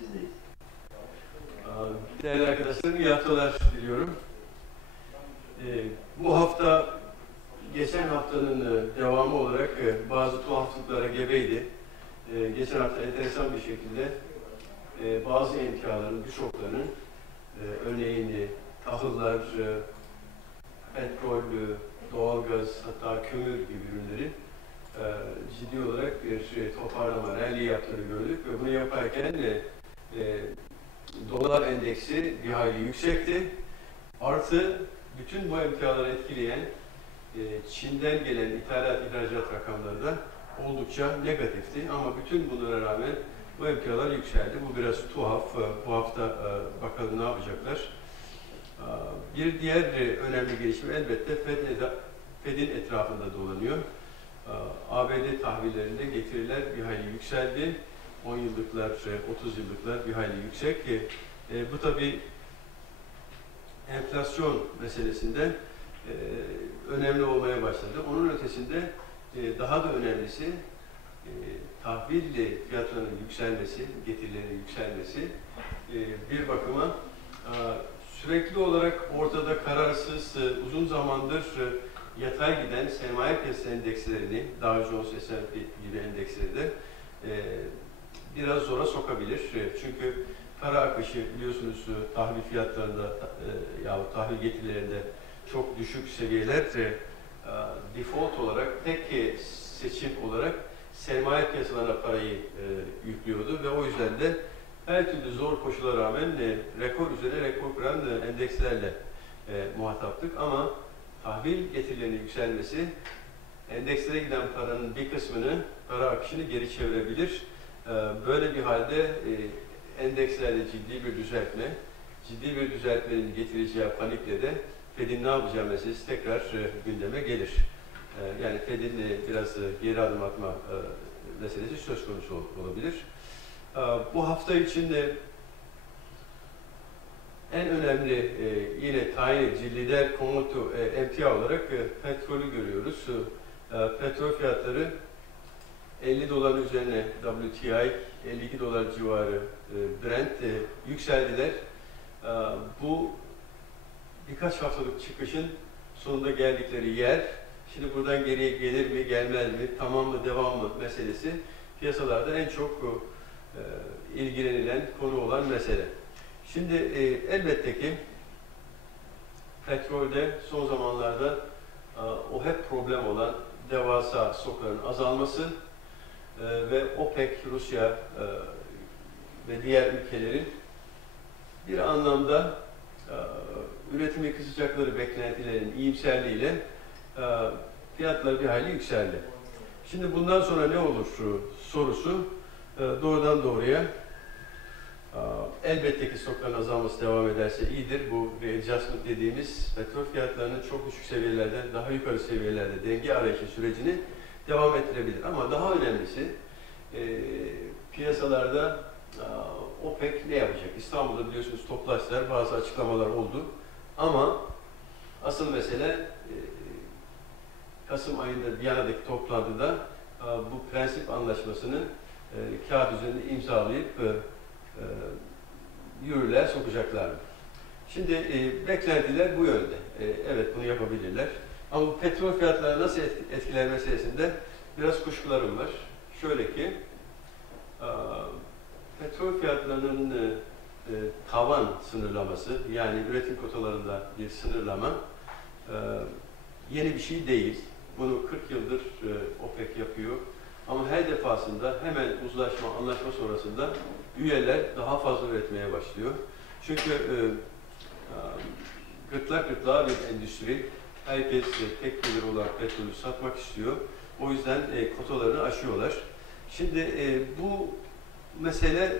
Sizdeyiz. Değerli arkadaşlarım, iyi haftalar diliyorum. Bu hafta, geçen haftanın devamı olarak bazı tuhaflıklara gebeydi. Geçen hafta enteresan bir şekilde bazı emtiaların, birçoklarının, örneğin tahıllar, petrol, doğalgaz, hatta kömür gibi ürünleri ciddi olarak bir toparlama, rally yaptığını gördük ve bunu yaparken dolar endeksi bir hayli yüksekti. Artı bütün bu emtiaları etkileyen Çin'den gelen ithalat-ihracat rakamları da oldukça negatifti. Ama bütün bunlara rağmen bu emtialar yükseldi. Bu biraz tuhaf. Bu hafta bakalım ne yapacaklar. Bir diğer önemli gelişme elbette Fed'in etrafında dolanıyor. ABD tahvillerinde getiriler bir hayli yükseldi. 10 yıllıklar, 30 yıllıklar bir hayli yüksek. Bu tabii enflasyon meselesinde önemli olmaya başladı. Onun ötesinde daha da önemlisi tahvil fiyatlarının yükselmesi, getirilerin yükselmesi bir bakıma sürekli olarak ortada kararsız, uzun zamandır yatay giden sermaye piyasası endekslerini, Dow Jones, S&P gibi endeksleri de biraz zora sokabilir. Çünkü para akışı biliyorsunuz tahvil fiyatlarında yahut tahvil getirilerinde çok düşük seviyeler default olarak tek seçim olarak sermaye piyasalarına parayı yüklüyordu ve o yüzden de her türlü zor koşullara rağmen rekor üzerine rekor kuran endekslerle muhataptık ama tahvil getirilerinin yükselmesi endekslere giden paranın bir kısmını, para akışını geri çevirebilir. Böyle bir halde endekslerde ciddi bir düzeltmenin getireceği panikle de Fed'in ne yapacağı meselesi tekrar gündeme gelir. Yani Fed'in biraz geri adım atma meselesi söz konusu olabilir. Bu hafta içinde en önemli yine tayin edici lider komutu emtia olarak petrolü görüyoruz. Petrol fiyatları 50 dolar üzerine WTI, 52 dolar civarı Brent yükseldiler. Bu birkaç haftalık çıkışın sonunda geldikleri yer. Şimdi buradan geriye gelir mi, gelmez mi, tamam mı, devam mı meselesi piyasalarda en çok ilgilenilen konu olan mesele. Şimdi elbette ki petrolde son zamanlarda o hep problem olan devasa stokların azalması ve OPEC, Rusya ve diğer ülkelerin bir anlamda üretimi kısacakları beklentilerin iyimserliğiyle fiyatlar bir hayli yükseldi. Şimdi bundan sonra ne olur sorusu doğrudan doğruya elbette ki stokların azalması devam ederse iyidir. Bu readjustment dediğimiz petrol fiyatlarının çok düşük seviyelerden daha yukarı seviyelerde denge arayışı sürecini devam ettirebilir. Ama daha önemlisi piyasalarda OPEC ne yapacak? İstanbul'da biliyorsunuz toplaştılar, bazı açıklamalar oldu. Ama asıl mesele Kasım ayında Viyana'daki toplantıda bu prensip anlaşmasını kağıt üzerinde imzalayıp yürürlüğe sokacaklar mı? Şimdi beklentiler bu yönde. Evet bunu yapabilirler. Ama bu petrol fiyatları nasıl etkiler meselesinde biraz kuşkularım var. Şöyle ki petrol fiyatlarının tavan sınırlaması yani üretim kotalarında bir sınırlama yeni bir şey değil. Bunu 40 yıldır OPEC yapıyor. Ama her defasında hemen anlaşma sonrasında üyeler daha fazla üretmeye başlıyor. Çünkü gırtlak gırtlağa bir endüstri. Herkes tek gelir olarak petrolü satmak istiyor. O yüzden kotalarını aşıyorlar. Şimdi bu mesele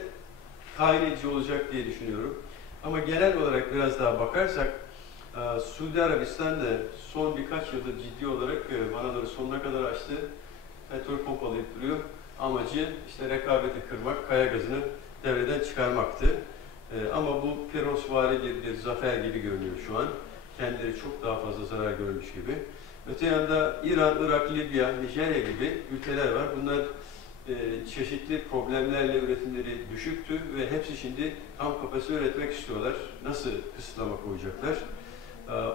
tayin edici olacak diye düşünüyorum. Ama genel olarak biraz daha bakarsak Suudi Arabistan da son birkaç yıldır ciddi olarak vanaları sonuna kadar açtı. Petrol pompalayıp duruyor. Amacı işte rekabeti kırmak, kaya gazını devreden çıkarmaktı. Ama bu Pirosvari bir zafer gibi görünüyor şu an. Kendileri çok daha fazla zarar görmüş gibi. Öte yanda İran, Irak, Libya, Nijerya gibi ülkeler var. Bunlar çeşitli problemlerle üretimleri düşüktü ve hepsi şimdi tam kapasite üretmek istiyorlar. Nasıl kısıtlama koyacaklar?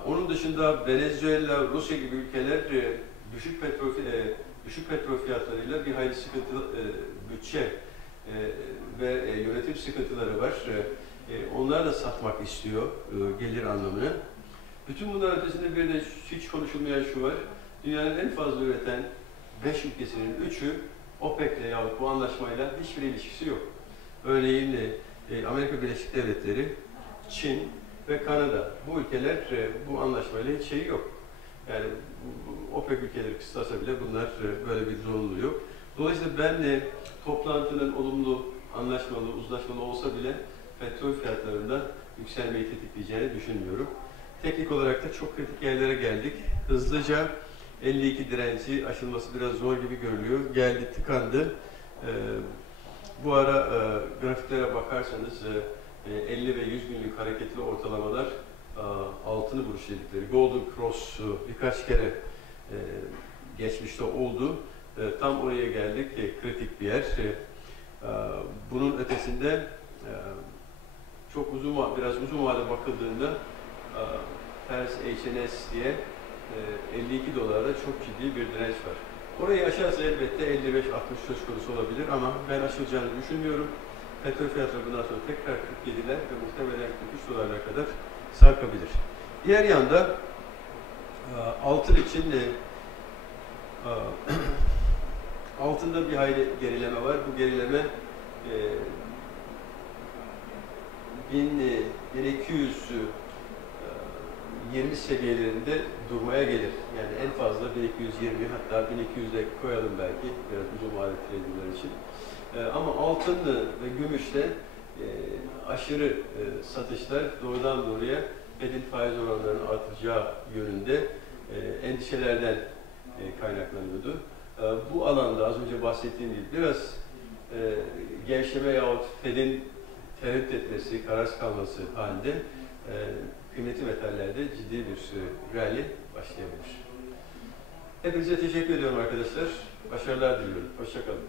Onun dışında Venezuela, Rusya gibi ülkeler düşük petrol fiyatlarıyla bir hayli sıkıntılı bütçe ve yönetim sıkıntıları var. Onlar da satmak istiyor gelir anlamına. Bütün bunlar ötesinde bir de hiç konuşulmayan şu var. Dünyanın en fazla üreten 5 ülkesinin 3'ü OPEC'le yahut bu anlaşmayla hiçbir ilişkisi yok. Örneğin Amerika Birleşik Devletleri, Çin ve Kanada. Bu ülkeler bu anlaşmayla hiç şeyi yok. Yani OPEC ülkeleri kıstasa bile bunlar böyle bir zorunluluğu yok. Dolayısıyla ben de toplantının olumlu, anlaşmalı, uzlaşmalı olsa bile petrol fiyatlarında yükselmeyi tetikleyeceğini düşünmüyorum. Teknik olarak da çok kritik yerlere geldik. Hızlıca 52 direnci aşılması biraz zor gibi görülüyor. Geldi, tıkandı. Bu ara grafiklere bakarsanız 50 ve 100 günlük hareketli ortalamalar altını vuruş dedikleri Golden Cross birkaç kere geçmişte oldu. Tam oraya geldik. Kritik bir yer. Bunun ötesinde çok biraz uzun vade bakıldığında ters HNS diye 52 dolarda çok ciddi bir direnç var. Orayı aşarsa elbette 55-60 söz konusu olabilir ama ben aşılacağını düşünmüyorum. Petrol fiyatları bundan sonra tekrar 47'ler ve muhtemelen 43 dolarlara kadar sarkabilir. Diğer yanda altın için altında bir hayli gerileme var. Bu gerileme 1220 seviyelerinde durmaya gelir. Yani en fazla 1220, hatta 1200'de koyalım belki biraz uzun vadeli traderler için. Ama altın ve gümüşte aşırı satışlar doğrudan doğruya Fed'in faiz oranlarının artacağı yönünde endişelerden kaynaklanıyordu. Bu alanda az önce bahsettiğim gibi biraz gevşeme yahut Fed'in tereddüt etmesi, kararsız kalması halinde kıymetli metallerde ciddi bir rally başlayabilir. Hepinize teşekkür ediyorum arkadaşlar. Başarılar diliyorum. Hoşça kalın.